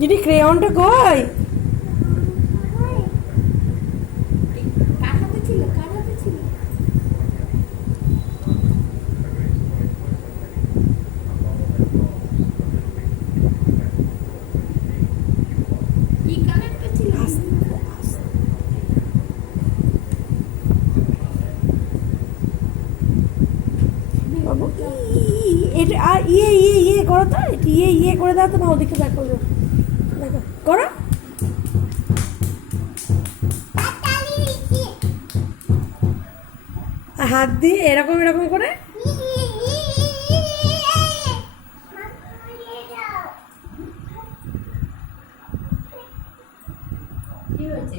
যদি ক্রেয়নটা কই কার হাতে ছিল? কার হাতে ছিল? কি কালারটা ছিল? বাবু এটা আর ইয়ে করো তো, একটু ইয়ে করে দাও তো, না ওদিকে দেখো, দেখো করো। হাত দিয়ে এরকম এরকম করে কি হয়েছে?